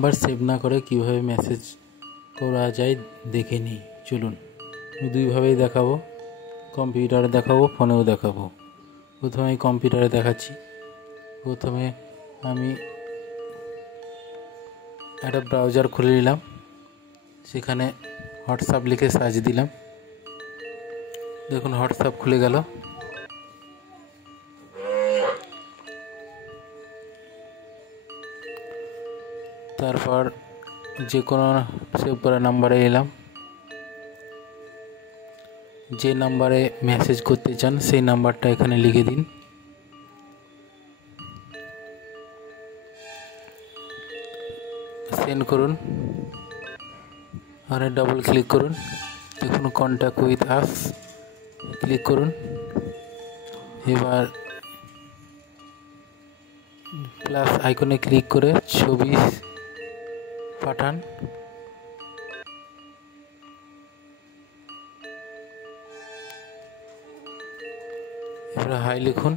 Number save না করে কীভাবে মেসেজ করা যায় দেখে নিই। চলুন, দুইভাবেই দেখাবো, কম্পিউটারে দেখাবো, ফোনেও দেখাবো। প্রথমে কম্পিউটারে দেখাচ্ছি। প্রথমে আমি একটা ব্রাউজার খুলে নিলাম, সেখানে হোয়াটসঅ্যাপ লিখে সার্চ দিলাম। দেখুন হোয়াটসঅ্যাপ খুলে গেল। তারপর যে কোনো সেভ করা নাম্বারে এলাম, যে নাম্বারে মেসেজ করতে চান সেই নাম্বারটা এখানে লিখে দিন। সেন্ড করুন আর ডাবল ক্লিক করুন। দেখুন কন্ট্যাক্ট উইথ আস ক্লিক করুন। এবার প্লাস আইকনে ক্লিক করে ছবি পাঠান। এবার হাই লিখুন।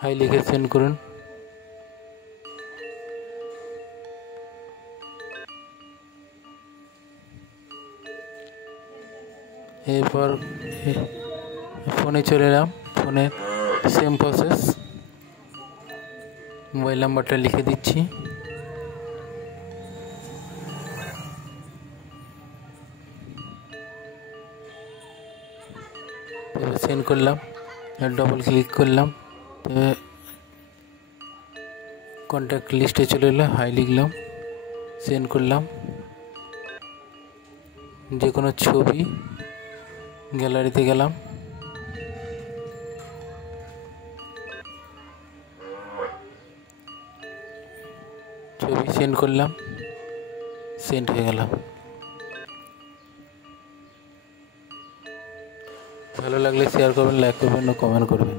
হাই লিখে সেন্ড করুন। এরপর ফোনে চলে এলাম। ফোনে সেম প্রসেস, মোবাইল নাম্বারটা লিখে দিচ্ছি। এবার সেন্ড করলাম, ডবল ক্লিক করলাম, কন্ট্যাক্ট লিস্টে চলে এলো। হাই লিখলাম, সেন্ড করলাম। যে কোনো ছবি গ্যালারিতে গেলাম, ছবি সেন্ড করলাম, সেন্ড হয়ে গেল। ভালো লাগলে শেয়ার করবেন, লাইক করবেন ও কমেন্ট করবেন।